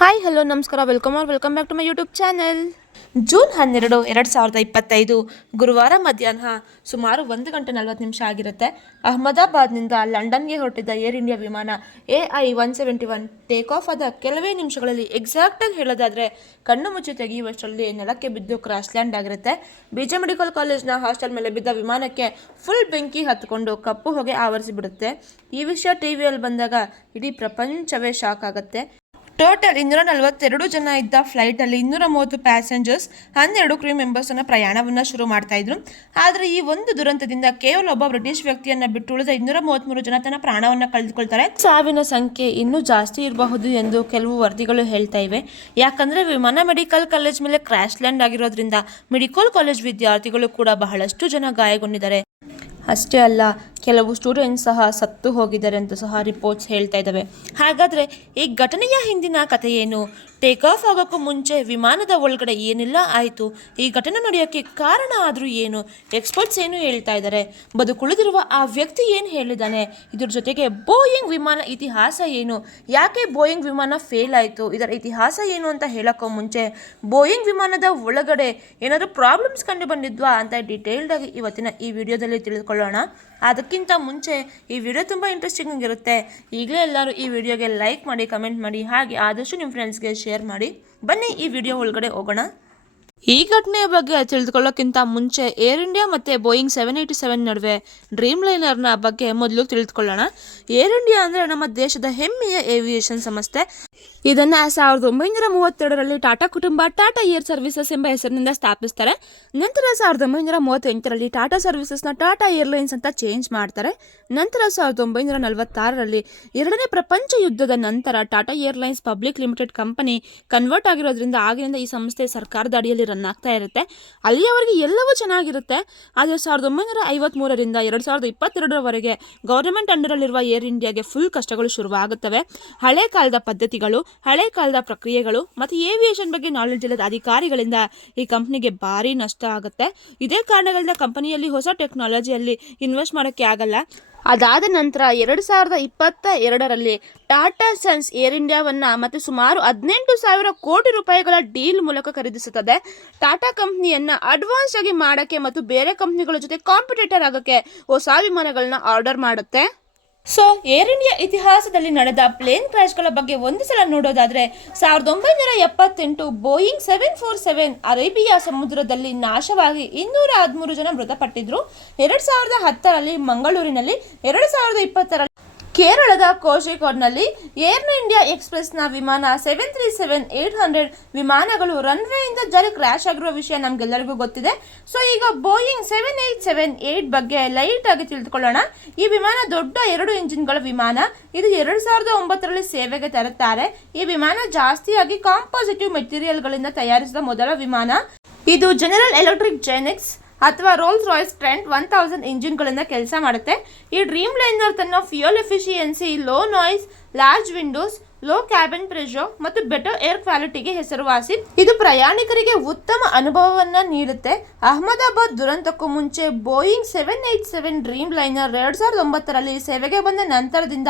Hi hello ನಮಸ್ಕಾರ welcome back to my YouTube channel. June 12, 2025 ಗುರುವಾರ ಮಧ್ಯಾಹ್ನ ಸುಮಾರು 1:40 ಆಗಿರುತ್ತೆ. ಅಹಮದಾಬಾದ್ನಿಂದ ಲಂಡನ್ಗೆ ಹೊರಟಿದ್ದ ಏರ್ ಇಂಡಿಯಾ ವಿಮಾನ AI-171 ಟೇಕ್ ಆಫ್ ಆದ ಕೆಲವೇ ನಿಮಿಷಗಳಲ್ಲಿ ಎಕ್ಸಾಕ್ಟಾಗಿ ಹೇಳೋದಾದರೆ ಕಣ್ಣು ಮುಚ್ಚಿ ತೆಗೆಯುವಷ್ಟರಲ್ಲಿ ನೆಲಕ್ಕೆ ಬಿದ್ದು ಕ್ರಾಶ್ ಲ್ಯಾಂಡ್ ಆಗಿರುತ್ತೆ. BJ ಮೆಡಿಕಲ್ ಕಾಲೇಜ್ನ ಹಾಸ್ಟೆಲ್ ಮೇಲೆ ಬಿದ್ದ ವಿಮಾನಕ್ಕೆ ಫುಲ್ ಬೆಂಕಿ ಹತ್ಕೊಂಡು ಕಪ್ಪು ಹೊಗೆ ಆವರಿಸಿಬಿಡುತ್ತೆ. ಈ ವಿಷಯ ಟಿವಿಯಲ್ಲಿ ಬಂದಾಗ ಇಡೀ ಪ್ರಪಂಚವೇ ಶಾಕ್ ಆಗುತ್ತೆ. ಟೋಟಲ್ 242 ಜನ ಇದ್ದ ಫ್ಲೈಟಲ್ಲಿ 230 ಪ್ಯಾಸೆಂಜರ್ಸ್, 12 ಕ್ರೂ ಮೆಂಬರ್ಸನ್ನು ಪ್ರಯಾಣವನ್ನು ಶುರು ಮಾಡ್ತಾ ಇದ್ರು. ಆದರೆ ಈ ಒಂದು ದುರಂತದಿಂದ ಕೇವಲ ಒಬ್ಬ ಬ್ರಿಟಿಷ್ ವ್ಯಕ್ತಿಯನ್ನು ಬಿಟ್ಟು ಉಳಿದ 233 ಜನ ತನ್ನ ಪ್ರಾಣವನ್ನು ಕಳೆದುಕೊಳ್ತಾರೆ. ಸಾವಿನ ಸಂಖ್ಯೆ ಇನ್ನೂ ಜಾಸ್ತಿ ಇರಬಹುದು ಎಂದು ಕೆಲವು ವರದಿಗಳು ಹೇಳ್ತಾ ಇವೆ. ಯಾಕಂದರೆ ವಿಮಾನ ಮೆಡಿಕಲ್ ಕಾಲೇಜ್ ಮೇಲೆ ಕ್ರ್ಯಾಶ್ ಲ್ಯಾಂಡ್ ಆಗಿರೋದ್ರಿಂದ ಮೆಡಿಕಲ್ ಕಾಲೇಜ್ ವಿದ್ಯಾರ್ಥಿಗಳು ಕೂಡ ಬಹಳಷ್ಟು ಜನ ಗಾಯಗೊಂಡಿದ್ದಾರೆ. ಅಷ್ಟೇ ಅಲ್ಲ, ಕೆಲವು ಸ್ಟೂಡೆಂಟ್ಸ್ ಸಹ ಸತ್ತು ಹೋಗಿದ್ದಾರೆ ಅಂತ ಸಹ ರಿಪೋರ್ಟ್ಸ್ ಹೇಳ್ತಾ ಇದ್ದಾವೆ. ಹಾಗಾದರೆ ಈ ಘಟನೆಯ ಹಿಂದಿನ ಕಥೆ ಏನು? ಟೇಕ್ ಆಫ್ ಆಗೋಕ್ಕೂ ಮುಂಚೆ ವಿಮಾನದ ಒಳಗಡೆ ಏನೆಲ್ಲ ಆಯಿತು? ಈ ಘಟನೆ ನಡೆಯೋಕ್ಕೆ ಕಾರಣ ಆದರೂ ಏನು? ಎಕ್ಸ್ಪರ್ಟ್ಸ್ ಏನು ಹೇಳ್ತಾ ಇದ್ದಾರೆ? ಬದುಕುಳಿದಿರುವ ಆ ವ್ಯಕ್ತಿ ಏನು ಹೇಳಿದ್ದಾನೆ? ಇದ್ರ ಜೊತೆಗೆ ಬೋಯಿಂಗ್ ವಿಮಾನ ಇತಿಹಾಸ ಏನು? ಯಾಕೆ ಬೋಯಿಂಗ್ ವಿಮಾನ ಫೇಲ್ ಆಯಿತು? ಇದರ ಇತಿಹಾಸ ಏನು ಅಂತ ಹೇಳೋಕ್ಕೂ ಮುಂಚೆ ಬೋಯಿಂಗ್ ವಿಮಾನದ ಒಳಗಡೆ ಏನಾದರೂ ಪ್ರಾಬ್ಲಮ್ಸ್ ಕಂಡು ಬಂದಿದ್ವಾ ಅಂತ ಡೀಟೇಲ್ಡಾಗಿ ಇವತ್ತಿನ ಈ ವಿಡಿಯೋದಲ್ಲಿ ತಿಳಿದುಕೊಳ್ಳೋಣ. ಅದಕ್ಕಿಂತ ಮುಂಚೆ ಈ ವಿಡಿಯೋ ತುಂಬ ಇಂಟ್ರೆಸ್ಟಿಂಗ್ ಇರುತ್ತೆ. ಈಗಲೇ ಎಲ್ಲರೂ ಈ ವಿಡಿಯೋಗೆ ಲೈಕ್ ಮಾಡಿ, ಕಮೆಂಟ್ ಮಾಡಿ, ಹಾಗೆ ಆದಷ್ಟು ನಿಮ್ಮ ಫ್ರೆಂಡ್ಸ್ಗೆ ಶೇರ್ ಮಾಡಿ. ಬನ್ನಿ ಈ ವಿಡಿಯೋ ಒಳಗಡೆ ಹೋಗೋಣ. ಈ ಘಟನೆಯ ಬಗ್ಗೆ ತಿಳಿದುಕೊಳ್ಳೋಕ್ಕಿಂತ ಮುಂಚೆ ಏರ್ ಇಂಡಿಯಾ ಮತ್ತು ಬೋಯಿಂಗ್ 787 ನಡುವೆ ಡ್ರೀಮ್ ಲೈನರ್ನ ಬಗ್ಗೆ ಮೊದಲು ತಿಳಿದುಕೊಳ್ಳೋಣ. ಏರ್ ಇಂಡಿಯಾ ಅಂದರೆ ನಮ್ಮ ದೇಶದ ಹೆಮ್ಮೆಯ ಏವಿಯೇಷನ್ ಸಂಸ್ಥೆ. ಇದನ್ನು 1932ರಲ್ಲಿ ಟಾಟಾ ಕುಟುಂಬ ಟಾಟಾ ಏರ್ ಸರ್ವಿಸಸ್ ಎಂಬ ಹೆಸರಿನಿಂದ ಸ್ಥಾಪಿಸ್ತಾರೆ. ನಂತರ 1938ರಲ್ಲಿ ಟಾಟಾ ಸರ್ವಿಸಸ್ನ ಟಾಟಾ ಏರ್ಲೈನ್ಸ್ ಅಂತ ಚೇಂಜ್ ಮಾಡ್ತಾರೆ. ನಂತರ 1946ರಲ್ಲಿ ಎರಡನೇ ಪ್ರಪಂಚ ಯುದ್ಧದ ನಂತರ Tata airlines public limited company convert ಆಗಿರೋದ್ರಿಂದ ಆಗಿನಿಂದ ಈ ಸಂಸ್ಥೆ ಸರ್ಕಾರದ ಅಡಿಯಲ್ಲಿ ರನ್ ಆಗ್ತಾ ಇರುತ್ತೆ. ಅಲ್ಲಿಯವರೆಗೆ ಎಲ್ಲವೂ ಚೆನ್ನಾಗಿರುತ್ತೆ. ಆದರೆ 1953ರಿಂದ 2022ರವರೆಗೆ ಗೌರ್ಮೆಂಟ್ ಅಂಡರಲ್ಲಿರುವ ಏರ್ ಇಂಡಿಯಾಗೆ ಫುಲ್ ಕಷ್ಟಗಳು ಶುರುವಾಗುತ್ತವೆ. ಹಳೆ ಕಾಲದ ಪದ್ಧತಿಗಳು, ಹಳೆ ಕಾಲದ ಪ್ರಕ್ರಿಯೆಗಳು ಮತ್ತು ಏವಿಯೇಷನ್ ಬಗ್ಗೆ ನಾಲೆಡ್ಜ್ ಇಲ್ಲದ ಅಧಿಕಾರಿಗಳಿಂದ ಈ ಕಂಪ್ನಿಗೆ ಭಾರಿ ನಷ್ಟ ಆಗುತ್ತೆ. ಇದೇ ಕಾರಣಗಳಿಂದ ಕಂಪನಿಯಲ್ಲಿ ಹೊಸ ಟೆಕ್ನಾಲಜಿಯಲ್ಲಿ ಇನ್ವೆಸ್ಟ್ ಮಾಡೋಕ್ಕೆ ಆಗಲ್ಲ. ಅದಾದ ನಂತರ 2022ರಲ್ಲಿ ಟಾಟಾ ಸನ್ಸ್ ಏರ್ ಇಂಡಿಯಾವನ್ನು ಮತ್ತು ಸುಮಾರು 18,000 ಕೋಟಿ ರೂಪಾಯಿಗಳ ಡೀಲ್ ಮೂಲಕ ಖರೀದಿಸುತ್ತದೆ. ಟಾಟಾ ಕಂಪ್ನಿಯನ್ನು ಅಡ್ವಾನ್ಸ್ ಆಗಿ ಮಾಡೋಕ್ಕೆ ಮತ್ತು ಬೇರೆ ಕಂಪ್ನಿಗಳ ಜೊತೆ ಕಾಂಪಿಟೇಟರ್ ಆಗೋಕ್ಕೆ ಹೊಸ ವಿಮಾನಗಳನ್ನ ಆರ್ಡರ್ ಮಾಡುತ್ತೆ. ಸೊ ಏರ್ ಇಂಡಿಯಾ ಇತಿಹಾಸದಲ್ಲಿ ನಡೆದ ಪ್ಲೇನ್ ಕ್ರ್ಯಾಶ್ಗಳ ಬಗ್ಗೆ ಒಂದು ಸಲ ನೋಡೋದಾದರೆ 1978 ಬೋಯಿಂಗ್ 747 ಅರೇಬಿಯಾ ಸಮುದ್ರದಲ್ಲಿ ನಾಶವಾಗಿ 213 ಜನ ಮೃತಪಟ್ಟಿದ್ರು. 2010ರಲ್ಲಿ ಮಂಗಳೂರಿನಲ್ಲಿ, 2020ರಲ್ಲಿ ಕೇರಳದ ಕೋಶಿಕೋಡ್ನಲ್ಲಿ ಏರ್ ಇಂಡಿಯಾ ಎಕ್ಸ್ಪ್ರೆಸ್ನ ವಿಮಾನ 737-800 ವಿಮಾನಗಳು ರನ್ವೇಯಿಂದ ಜಾರಿ ಕ್ರ್ಯಾಶ್ ಆಗಿರುವ ವಿಷಯ ನಮಗೆಲ್ಲರಿಗೂ ಗೊತ್ತಿದೆ. ಸೊ ಈಗ ಬೋಯಿಂಗ್ 7878 ಬಗ್ಗೆ ಲೈಟ್ ಆಗಿ ತಿಳಿದುಕೊಳ್ಳೋಣ. ಈ ವಿಮಾನ ದೊಡ್ಡ 2 ಇಂಜಿನ್ಗಳ ವಿಮಾನ. ಇದು 2009ರಲ್ಲಿ ಸೇವೆಗೆ ತರುತ್ತಾರೆ. ಈ ವಿಮಾನ ಜಾಸ್ತಿಯಾಗಿ ಕಾಂಪೋಸಿಟಿವ್ ಮೆಟೀರಿಯಲ್ಗಳಿಂದ ತಯಾರಿಸಿದ ಮೊದಲ ವಿಮಾನ. ಇದು ಜನರಲ್ ಎಲೆಕ್ಟ್ರಿಕ್ ಜೆನೆಕ್ಸ್ ಅಥವಾ ರೋಲ್ಸ್ ರಾಯ್ಸ್ ಟ್ರೆಂಟ್ 1000 ಇಂಜಿನ್ಗಳಿಂದ ಕೆಲಸ ಮಾಡುತ್ತೆ. ಈ ಡ್ರೀಮ್ ಲೈನರ್ ತನ್ನ fuel efficiency, low noise, large Windows, low cabin pressure ಮತ್ತು ಬೆಟರ್ ಏರ್ ಕ್ವಾಲಿಟಿಗೆ ಹೆಸರುವಾಸಿ. ಇದು ಪ್ರಯಾಣಿಕರಿಗೆ ಉತ್ತಮ ಅನುಭವವನ್ನು ನೀಡುತ್ತೆ. ಅಹಮದಾಬಾದ್ ದುರಂತಕ್ಕೂ ಮುಂಚೆ ಬೋಯಿಂಗ್ 787 ಡ್ರೀಮ್ ಲೈನರ್ 2009ರಲ್ಲಿ ಸೇವೆಗೆ ಬಂದ ನಂತರದಿಂದ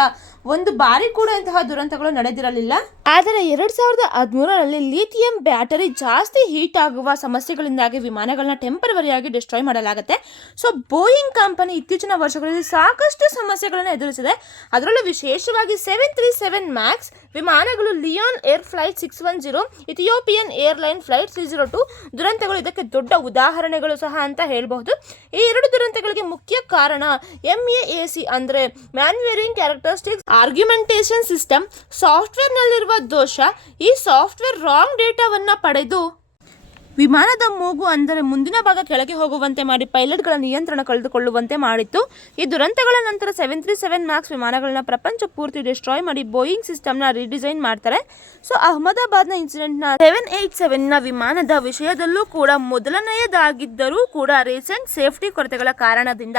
ಒಂದು ಬಾರಿ ಕೂಡ ಇಂತಹ ದುರಂತಗಳು ನಡೆದಿರಲಿಲ್ಲ. ಆದರೆ 2013ರಲ್ಲಿ ಲಿಥಿಯಂ ಬ್ಯಾಟರಿ ಜಾಸ್ತಿ ಹೀಟ್ ಆಗುವ ಸಮಸ್ಯೆಗಳಿಂದಾಗಿ ವಿಮಾನಗಳನ್ನ ಟೆಂಪರರಿಯಾಗಿ ಡಿಸ್ಟ್ರಾಯ್ ಮಾಡಲಾಗುತ್ತೆ. ಸೊ ಬೋಯಿಂಗ್ ಕಂಪನಿ ಇತ್ತೀಚಿನ ವರ್ಷಗಳಲ್ಲಿ ಸಾಕಷ್ಟು ಸಮಸ್ಯೆಗಳನ್ನು ಎದುರಿಸಿದೆ. ಅದರಲ್ಲೂ ವಿಶೇಷವಾಗಿ 737 ಮ್ಯಾಕ್ಸ್ ವಿಮಾನಗಳು, Lion Air flight 610, Ethiopian Airline flight 302 ದುರಂತಗಳು ಇದಕ್ಕೆ ದೊಡ್ಡ ಉದಾಹರಣೆಗಳು ಸಹ ಅಂತ ಹೇಳಬಹುದು. ಈ 2 ದುರಂತಗಳಿಗೆ ಮುಖ್ಯ ಕಾರಣ MAAC ಅಂದರೆ ಮ್ಯಾನ್ಯುಫ್ಯಾಕ್ಚರಿಂಗ್ ಕ್ಯಾರೆಕ್ಟರಿಸ್ಟಿಕ್ಸ್ ಆರ್ಗ್ಯುಮೆಂಟೇಷನ್ ಸಿಸ್ಟಮ್ ಸಾಫ್ಟ್ವೇರ್ನಲ್ಲಿರುವ ದೋಷ. ಈ ಸಾಫ್ಟ್ವೇರ್ ರಾಂಗ್ ಡೇಟಾವನ್ನು ಪಡೆದು ವಿಮಾನದ ಮೂಗು ಅಂದರೆ ಮುಂದಿನ ಭಾಗ ಕೆಳಗೆ ಹೋಗುವಂತೆ ಮಾಡಿ ಪೈಲಟ್ಗಳ ನಿಯಂತ್ರಣ ಕಳೆದುಕೊಳ್ಳುವಂತೆ ಮಾಡಿತ್ತು. ಈ ದುರಂತಗಳ ನಂತರ 737 ಮ್ಯಾಕ್ಸ್ ವಿಮಾನಗಳನ್ನ ಪ್ರಪಂಚ ಪೂರ್ತಿ ಡಿಸ್ಟ್ರಾಯ್ ಮಾಡಿ ಬೋಯಿಂಗ್ ಸಿಸ್ಟಮ್ನ ರೀಡಿಸೈನ್ ಮಾಡ್ತಾರೆ. ಸೊ ಅಹಮದಾಬಾದ್ನ ಇನ್ಸಿಡೆಂಟ್ನ 787ನ ವಿಮಾನದ ವಿಷಯದಲ್ಲೂ ಕೂಡ ಮೊದಲನೆಯದಾಗಿದ್ದರೂ ಕೂಡ ರೀಸೆಂಟ್ ಸೇಫ್ಟಿ ಕೊರತೆಗಳ ಕಾರಣದಿಂದ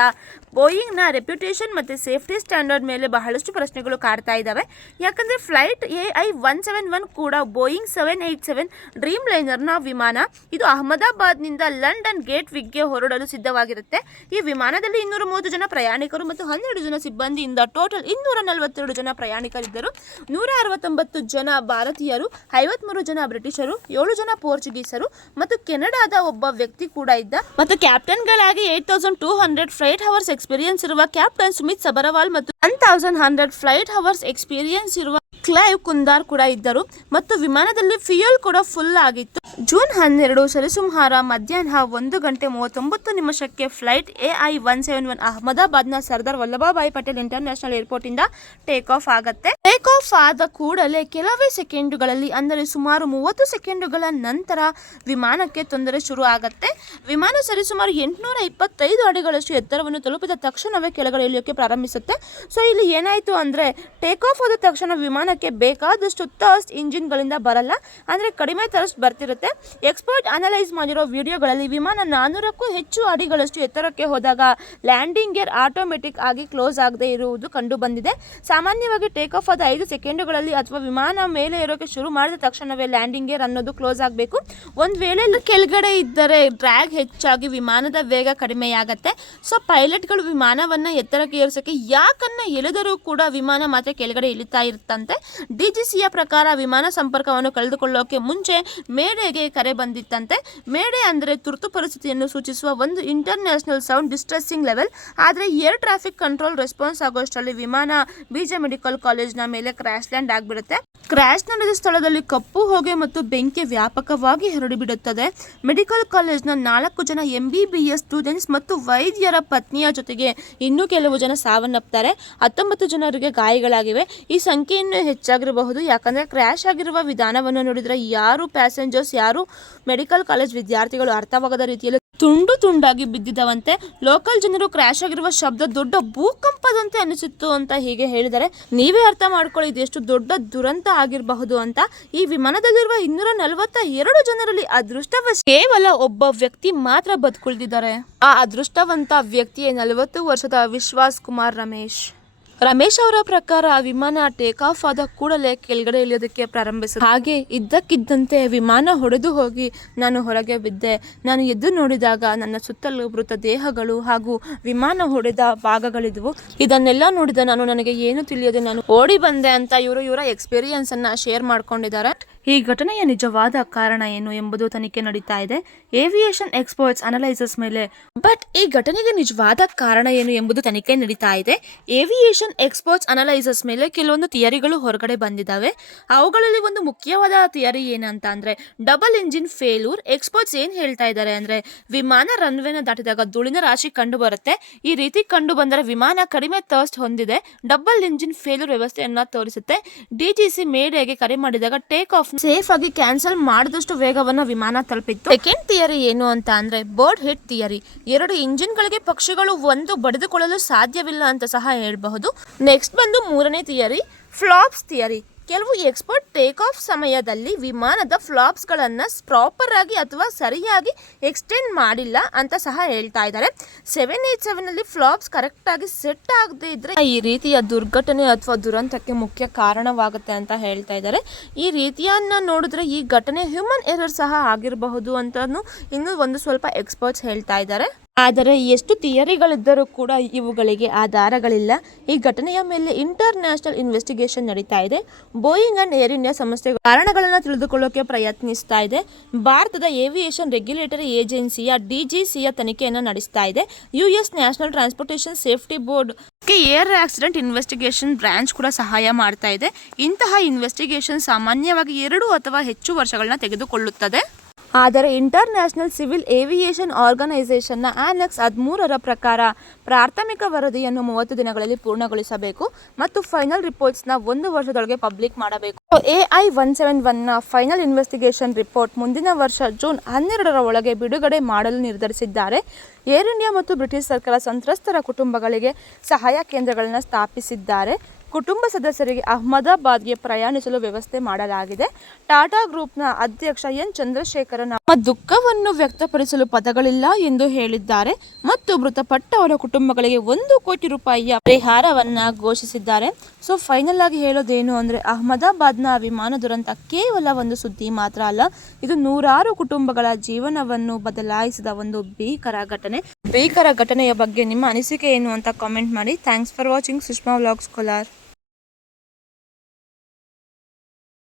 ಬೋಯಿಂಗ್ನ ರೆಪ್ಯುಟೇಷನ್ ಮತ್ತು ಸೇಫ್ಟಿ ಸ್ಟ್ಯಾಂಡರ್ಡ್ ಮೇಲೆ ಬಹಳಷ್ಟು ಪ್ರಶ್ನೆಗಳು ಕಾಡ್ತಾ ಇದ್ದಾವೆ. ಯಾಕಂದರೆ ಫ್ಲೈಟ್ AI-171 ಕೂಡ ಬೋಯಿಂಗ್ 787 ಡ್ರೀಮ್ ಲೈನರ್ನ ವಿಮಾನ. ಇದು ಅಹಮದಾಬಾದ್ನಿಂದ ಲಂಡನ್ ಗೇಟ್ ವಿಗ್ಗೆ ಹೊರಡಲು ಸಿದ್ಧವಾಗಿರುತ್ತೆ. ಈ ವಿಮಾನದಲ್ಲಿ 230 ಜನ ಪ್ರಯಾಣಿಕರು ಮತ್ತು 12 ಜನ ಸಿಬ್ಬಂದಿಯಿಂದ ಟೋಟಲ್ 242 ಜನ ಪ್ರಯಾಣಿಕರಿದ್ದರು. 169 ಜನ ಭಾರತೀಯರು, 53 ಜನ ಬ್ರಿಟಿಷರು, 7 ಜನ ಪೋರ್ಚುಗೀಸರು ಮತ್ತು ಕೆನಡಾದ ಒಬ್ಬ ವ್ಯಕ್ತಿ ಕೂಡ ಇದ್ದ. ಮತ್ತು ಕ್ಯಾಪ್ಟನ್ಗಳಾಗಿ 8200 ಫ್ಲೈಟ್ ಅವರ್ಸ್ ಎಕ್ಸ್ಪೀರಿಯನ್ಸ್ ಇರುವ ಕ್ಯಾಪ್ಟನ್ ಸುಮಿತ್ ಸಬರವಾಲ್ ಮತ್ತು 1100 ಫ್ಲೈಟ್ ಅವರ್ಸ್ ಎಕ್ಸ್ಪೀರಿಯನ್ಸ್ ಇರುವ ಕ್ಲೈವ್ ಕುಂದಾರ್ ಕೂಡ ಇದ್ದರು. ಮತ್ತು ವಿಮಾನದಲ್ಲಿ ಫ್ಯೂಯಲ್ ಕೂಡ ಫುಲ್ ಆಗಿತ್ತು. ಜೂನ್ 12 ಸರಿಸುಮಾರು ಮಧ್ಯಾಹ್ನ 1:39 ಫ್ಲೈಟ್ AI-171 ಅಹಮದಾಬಾದ್ನ ಸರ್ದಾರ್ ವಲ್ಲಭಭಾಯಿ ಪಟೇಲ್ ಇಂಟರ್ನ್ಯಾಷನಲ್ ಏರ್ಪೋರ್ಟ್ ಇಂದ ಟೇಕ್ ಆಫ್ ಆಗುತ್ತೆ. ಟೇಕ್ ಆಫ್ ಆದ ಕೂಡಲೇ ಕೆಲವೇ ಸೆಕೆಂಡುಗಳಲ್ಲಿ, ಅಂದರೆ ಸುಮಾರು 30 ಸೆಕೆಂಡುಗಳ ನಂತರ ವಿಮಾನಕ್ಕೆ ತೊಂದರೆ ಶುರು ಆಗುತ್ತೆ. ವಿಮಾನ ಸರಿಸುಮಾರು 825 ಅಡಿಗಳಷ್ಟು ಎತ್ತರವನ್ನು ತಲುಪಿದ ತಕ್ಷಣವೇ ಕೆಳಗಡೆ ಇಳಿಯೋಕೆ ಪ್ರಾರಂಭಿಸುತ್ತೆ. ಸೊ ಇಲ್ಲಿ ಏನಾಯಿತು ಅಂದರೆ, ಟೇಕ್ ಆಫ್ ಆದ ತಕ್ಷಣ ವಿಮಾನಕ್ಕೆ ಬೇಕಾದಷ್ಟು ಥರ್ಸ್ಟ್ ಇಂಜಿನ್ಗಳಿಂದ ಬರಲ್ಲ, ಅಂದರೆ ಕಡಿಮೆ ಥರ್ಸ್ಟ್ ಬರ್ತಿರುತ್ತೆ. ಎಕ್ಸ್ಪರ್ಟ್ ಅನಲೈಸ್ ಮಾಡಿರೋ ವಿಡಿಯೋಗಳಲ್ಲಿ ವಿಮಾನ 400ಕ್ಕೂ ಹೆಚ್ಚು ಅಡಿಗಳಷ್ಟು ಎತ್ತರಕ್ಕೆ ಹೋದಾಗ ಲ್ಯಾಂಡಿಂಗ್ ಗೇರ್ ಆಟೋಮೆಟಿಕ್ ಆಗಿ ಕ್ಲೋಸ್ ಆಗದೆ ಇರುವುದು ಕಂಡು ಬಂದಿದೆ. ಸಾಮಾನ್ಯವಾಗಿ ಟೇಕ್ ಆಫ್ ಆದ 5 ಸೆಕೆಂಡುಗಳಲ್ಲಿ ಅಥವಾ ವಿಮಾನ ಮೇಲೆ ಇರೋಕೆ ಶುರು ಮಾಡಿದ ತಕ್ಷಣವೇ ಲ್ಯಾಂಡಿಂಗ್ ಗೇರ್ ಅನ್ನೋದು ಕ್ಲೋಸ್ ಆಗಬೇಕು. ಒಂದು ವೇಳೆ ಕೆಳಗಡೆ ಇದ್ದರೆ ಡ್ರ್ಯಾಗ್ ಹೆಚ್ಚಾಗಿ ವಿಮಾನದ ವೇಗ ಕಡಿಮೆಯಾಗತ್ತೆ. ಸೊ ಪೈಲಟ್ಗಳು ವಿಮಾನವನ್ನು ಎತ್ತರಕ್ಕೆ ಏರಿಸೋಕೆ ಯಾಕನ್ನ ಎಳೆದರೂ ಕೂಡ ವಿಮಾನ ಮಾತ್ರ ಕೆಳಗಡೆ ಇಳಿತಾ ಇರುತ್ತಂತೆ. DGCಯ ಪ್ರಕಾರ ವಿಮಾನ ಸಂಪರ್ಕವನ್ನು ಕಳೆದುಕೊಳ್ಳೋಕೆ ಮುಂಚೆ ಮೇಡೆಗೆ ಕರೆ ಬಂದಿತ್ತಂತೆ. ಮೇಡೆ ಅಂದರೆ ತುರ್ತು ಪರಿಸ್ಥಿತಿಯನ್ನು ಸೂಚಿಸುವ ಒಂದು ಇಂಟರ್ನ್ಯಾಷನಲ್ ಸೌಂಡ್ ಡಿಸ್ಟ್ರೆಸ್ಸಿಂಗ್ ಲೆವೆಲ್. ಆದರೆ ಏರ್ ಟ್ರಾಫಿಕ್ ಕಂಟ್ರೋಲ್ ರೆಸ್ಪಾನ್ಸ್ ಆಗೋಷ್ಟರಲ್ಲಿ ವಿಮಾನ BJ ಮೆಡಿಕಲ್ ಕಾಲೇಜ್ನ ಮೇಲೆ ಕ್ರ್ಯಾಶ್ ಲ್ಯಾಂಡ್ ಆಗಿಬಿಡುತ್ತೆ. ಕ್ರ್ಯಾಶ್ ನಡೆದ ಸ್ಥಳದಲ್ಲಿ ಕಪ್ಪು ಹೊಗೆ ಮತ್ತು ಬೆಂಕಿ ವ್ಯಾಪಕವಾಗಿ ಹರಡಿಬಿಡುತ್ತದೆ. ಮೆಡಿಕಲ್ ಕಾಲೇಜ್ನ 4 ಜನ MBBS ಸ್ಟೂಡೆಂಟ್ಸ್ ಮತ್ತು ವೈದ್ಯರ ಪತ್ನಿಯ ಜೊತೆಗೆ ಇನ್ನೂ ಕೆಲವು ಜನ ಸಾವನ್ನಪ್ತಾರೆ. 19 ಜನರಿಗೆ ಗಾಯಗಳಾಗಿವೆ. ಈ ಸಂಖ್ಯೆ ಇನ್ನೂ ಹೆಚ್ಚಾಗಿರಬಹುದು, ಯಾಕಂದರೆ ಕ್ರ್ಯಾಶ್ ಆಗಿರುವ ವಿಧಾನವನ್ನು ನೋಡಿದರೆ ಯಾರು ಪ್ಯಾಸೆಂಜರ್ಸ್ ಯಾರು ಮೆಡಿಕಲ್ ಕಾಲೇಜ್ ವಿದ್ಯಾರ್ಥಿಗಳು ಅರ್ಥವಾಗದ ರೀತಿಯಲ್ಲಿ ತುಂಡು ತುಂಡಾಗಿ ಬಿದ್ದಿದ್ದವಂತೆ. ಲೋಕಲ್ ಜನರು ಕ್ರ್ಯಾಶ್ ಆಗಿರುವ ಶಬ್ದ ದೊಡ್ಡ ಭೂಕಂಪದಂತೆ ಅನಿಸಿತ್ತು ಅಂತ ಹೀಗೆ ಹೇಳಿದರೆ ನೀವೇ ಅರ್ಥ ಮಾಡ್ಕೊಳ್ಳಿ ಇದೆಷ್ಟು ದೊಡ್ಡ ದುರಂತ ಆಗಿರಬಹುದು ಅಂತ. ಈ ವಿಮಾನದಲ್ಲಿರುವ 242 ಜನರಲ್ಲಿ ಅದೃಷ್ಟವಶ ಕೇವಲ ಒಬ್ಬ ವ್ಯಕ್ತಿ ಮಾತ್ರ ಬದುಕುಳಿದಿದ್ದಾರೆ. ಆ ಅದೃಷ್ಟವಂತ ವ್ಯಕ್ತಿಯೇ 40 ವರ್ಷದ ವಿಶ್ವಾಸ್ ಕುಮಾರ್ ರಮೇಶ್ ಅವರ ಪ್ರಕಾರ ವಿಮಾನ ಟೇಕ್ ಆಫ್ ಆದ ಕೂಡಲೇ ಕೆಳಗಡೆ ಇಳಿಯೋದಕ್ಕೆ ಪ್ರಾರಂಭಿಸಿದೆ. ಹಾಗೆ ಇದ್ದಕ್ಕಿದ್ದಂತೆ ವಿಮಾನ ಹೊಡೆದು ಹೋಗಿ ನಾನು ಹೊರಗೆ ಬಿದ್ದೆ. ನಾನು ಎದ್ದು ನೋಡಿದಾಗ ನನ್ನ ಸುತ್ತಲೂ ಮೃತ ದೇಹಗಳು ಹಾಗೂ ವಿಮಾನ ಹೊಡೆದ ಭಾಗಗಳಿದ್ವು. ಇದನ್ನೆಲ್ಲ ನೋಡಿದ ನನಗೆ ಏನು ತಿಳಿಯದೆ ನಾನು ಓಡಿ ಬಂದೆ ಅಂತ ಇವರ ಎಕ್ಸ್ಪೀರಿಯನ್ಸ್ ಅನ್ನ ಶೇರ್ ಮಾಡ್ಕೊಂಡಿದ್ದಾರೆ. ಈ ಘಟನೆಯ ನಿಜವಾದ ಕಾರಣ ಏನು ಎಂಬುದು ತನಿಖೆ ನಡೀತಾ ಇದೆ ಏವಿಯೇಷನ್ ಎಕ್ಸ್ಪರ್ಟ್ಸ್ ಅನಲೈಸಸ್ ಮೇಲೆ. ಬಟ್ ಈ ಘಟನೆಗೆ ನಿಜವಾದ ಕಾರಣ ಏನು ಎಂಬುದು ತನಿಖೆ ನಡೀತಾ ಇದೆ ಏವಿಯೇಷನ್ ಎಕ್ಸ್ಪರ್ಟ್ಸ್ ಅನಲೈಸಸ್ ಮೇಲೆ ಕೆಲವೊಂದು ಥಿಯರಿಗಳು ಹೊರಗಡೆ ಬಂದಿದ್ದಾವೆ. ಅವುಗಳಲ್ಲಿ ಒಂದು ಮುಖ್ಯವಾದ ಥಿಯರಿ ಏನಂತ ಅಂದ್ರೆ ಡಬಲ್ ಇಂಜಿನ್ ಫೇಲ್ಯೂರ್. ಎಕ್ಸ್ಪರ್ಟ್ಸ್ ಏನ್ ಹೇಳ್ತಾ ಇದ್ದಾರೆ ಅಂದ್ರೆ ವಿಮಾನ ರನ್ವೇನ ದಾಟಿದಾಗ ಧೂಳಿನ ರಾಶಿ ಕಂಡು ಬರುತ್ತೆ. ಈ ರೀತಿ ಕಂಡು ಬಂದರೆ ವಿಮಾನ ಕಡಿಮೆ ಥರ್ಸ್ಟ್ ಹೊಂದಿದೆ. ಡಬಲ್ ಇಂಜಿನ್ ಫೇಲ್ಯೂರ್ ವ್ಯವಸ್ಥೆಯನ್ನ ತೋರಿಸುತ್ತೆ. DGC ಮೇಡೆಗೆ ಕರೆ ಮಾಡಿದಾಗ ಟೇಕ್ ಆಫ್ ಸೇಫ್ ಆಗಿ ಕ್ಯಾನ್ಸಲ್ ಮಾಡಿದಷ್ಟು ವೇಗವನ್ನು ವಿಮಾನ ತಲುಪಿತ್ತು. ಸೆಕೆಂಡ್ ಥಿಯರಿ ಏನು ಅಂತ ಅಂದ್ರೆ ಬರ್ಡ್ ಹಿಟ್ ಥಿಯರಿ. 2 ಇಂಜಿನ್ಗಳಿಗೆ ಪಕ್ಷಿಗಳು ಒಂದು ಬಡಿದುಕೊಳ್ಳಲು ಸಾಧ್ಯವಿಲ್ಲ ಅಂತ ಸಹ ಹೇಳಬಹುದು. ನೆಕ್ಸ್ಟ್ ಬಂದು 3ನೇ ಥಿಯರಿ ಫ್ಲಾಪ್ಸ್ ಥಿಯರಿ. ಕೆಲವು ಎಕ್ಸ್ಪರ್ಟ್ ಟೇಕ್ ಆಫ್ ಸಮಯದಲ್ಲಿ ವಿಮಾನದ ಫ್ಲಾಪ್ಸ್ಗಳನ್ನು ಪ್ರಾಪರ್ ಆಗಿ ಅಥವಾ ಸರಿಯಾಗಿ ಎಕ್ಸ್ಟೆಂಡ್ ಮಾಡಿಲ್ಲ ಅಂತ ಸಹ ಹೇಳ್ತಾ ಇದ್ದಾರೆ. 787ನಲ್ಲಿ ಫ್ಲಾಪ್ಸ್ ಕರೆಕ್ಟ್ ಆಗಿ ಸೆಟ್ ಆಗದೆ ಇದ್ರೆ ಈ ರೀತಿಯ ದುರ್ಘಟನೆ ಅಥವಾ ದುರಂತಕ್ಕೆ ಮುಖ್ಯ ಕಾರಣವಾಗುತ್ತೆ ಅಂತ ಹೇಳ್ತಾ ಇದ್ದಾರೆ. ಈ ರೀತಿಯನ್ನ ನೋಡಿದ್ರೆ ಈ ಘಟನೆ ಹ್ಯೂಮನ್ ಎರರ್ ಸಹ ಆಗಿರಬಹುದು ಅಂತಾನು ಇನ್ನೂ ಒಂದು ಸ್ವಲ್ಪ ಎಕ್ಸ್ಪರ್ಟ್ಸ್ ಹೇಳ್ತಾ ಇದ್ದಾರೆ. ಆದರೆ ಎಷ್ಟು ಥಿಯರಿಗಳಿದ್ದರೂ ಕೂಡ ಇವುಗಳಿಗೆ ಆಧಾರಗಳಿಲ್ಲ. ಈ ಘಟನೆಯ ಮೇಲೆ ಇಂಟರ್ನ್ಯಾಷನಲ್ ಇನ್ವೆಸ್ಟಿಗೇಷನ್ ನಡೀತಾ ಇದೆ. ಬೋಯಿಂಗ್ ಅಂಡ್ ಏರ್ ಇಂಡಿಯಾ ಸಂಸ್ಥೆಗಳ ಕಾರಣಗಳನ್ನು ತಿಳಿದುಕೊಳ್ಳೋಕೆ ಪ್ರಯತ್ನಿಸ್ತಾ ಇದೆ. ಭಾರತದ ಏವಿಯೇಷನ್ ರೆಗ್ಯುಲೇಟರಿ ಏಜೆನ್ಸಿಯ DGCಯ ತನಿಖೆಯನ್ನು ನಡೆಸ್ತಾ ಇದೆ. US national transportation safety board air accident investigation branch ಕೂಡ ಸಹಾಯ ಮಾಡ್ತಾ ಇದೆ. ಇಂತಹ ಇನ್ವೆಸ್ಟಿಗೇಷನ್ ಸಾಮಾನ್ಯವಾಗಿ 2 ಅಥವಾ ಹೆಚ್ಚು ವರ್ಷಗಳನ್ನ ತೆಗೆದುಕೊಳ್ಳುತ್ತದೆ. ಆದರೆ ಇಂಟರ್ನ್ಯಾಷನಲ್ ಸಿವಿಲ್ ಏವಿಯೇಷನ್ ಆರ್ಗನೈಸೇಷನ್ನ ಆನೆಕ್ಸ್ 13ರ ಪ್ರಕಾರ ಪ್ರಾಥಮಿಕ ವರದಿಯನ್ನು 30 ದಿನಗಳಲ್ಲಿ ಪೂರ್ಣಗೊಳಿಸಬೇಕು ಮತ್ತು ಫೈನಲ್ ರಿಪೋರ್ಟ್ಸ್ನ 1 ವರ್ಷದೊಳಗೆ ಪಬ್ಲಿಕ್ ಮಾಡಬೇಕು. AI-171ನ ಫೈನಲ್ ಇನ್ವೆಸ್ಟಿಗೇಷನ್ ರಿಪೋರ್ಟ್ ಮುಂದಿನ ವರ್ಷ ಜೂನ್ 12ರ ಒಳಗೆ ಬಿಡುಗಡೆ ಮಾಡಲು ನಿರ್ಧರಿಸಿದ್ದಾರೆ. ಏರ್ ಇಂಡಿಯಾ ಮತ್ತು ಬ್ರಿಟಿಷ್ ಸರ್ಕಾರ ಸಂತ್ರಸ್ತರ ಕುಟುಂಬಗಳಿಗೆ ಸಹಾಯ ಕೇಂದ್ರಗಳನ್ನು ಸ್ಥಾಪಿಸಿದ್ದಾರೆ. ಕುಟುಂಬ ಸದಸ್ಯರಿಗೆ ಅಹಮದಾಬಾದ್ಗೆ ಪ್ರಯಾಣಿಸಲು ವ್ಯವಸ್ಥೆ ಮಾಡಲಾಗಿದೆ. ಟಾಟಾ ಗ್ರೂಪ್ನ ಅಧ್ಯಕ್ಷ N. ಚಂದ್ರಶೇಖರನ್ ತಮ್ಮ ದುಃಖವನ್ನು ವ್ಯಕ್ತಪಡಿಸಲು ಪದಗಳಿಲ್ಲ ಎಂದು ಹೇಳಿದ್ದಾರೆ ಮತ್ತು ಮೃತಪಟ್ಟವರ ಕುಟುಂಬಗಳಿಗೆ 1 ಕೋಟಿ ರೂಪಾಯಿಯ ಪರಿಹಾರವನ್ನ ಘೋಷಿಸಿದ್ದಾರೆ. ಸೊ ಫೈನಲ್ ಆಗಿ ಹೇಳೋದೇನು ಅಂದ್ರೆ ಅಹಮದಾಬಾದ್ನ ವಿಮಾನ ದುರಂತ ಕೇವಲ ಒಂದು ಸುದ್ದಿ ಮಾತ್ರ ಅಲ್ಲ, ಇದು ನೂರಾರು ಕುಟುಂಬಗಳ ಜೀವನವನ್ನು ಬದಲಾಯಿಸಿದ ಒಂದು ಭೀಕರ ಘಟನೆಯ ಬಗ್ಗೆ ನಿಮ್ಮ ಅನಿಸಿಕೆ ಏನು ಅಂತ ಕಾಮೆಂಟ್ ಮಾಡಿ. Thanks for watching Sushma vlogs Kolar.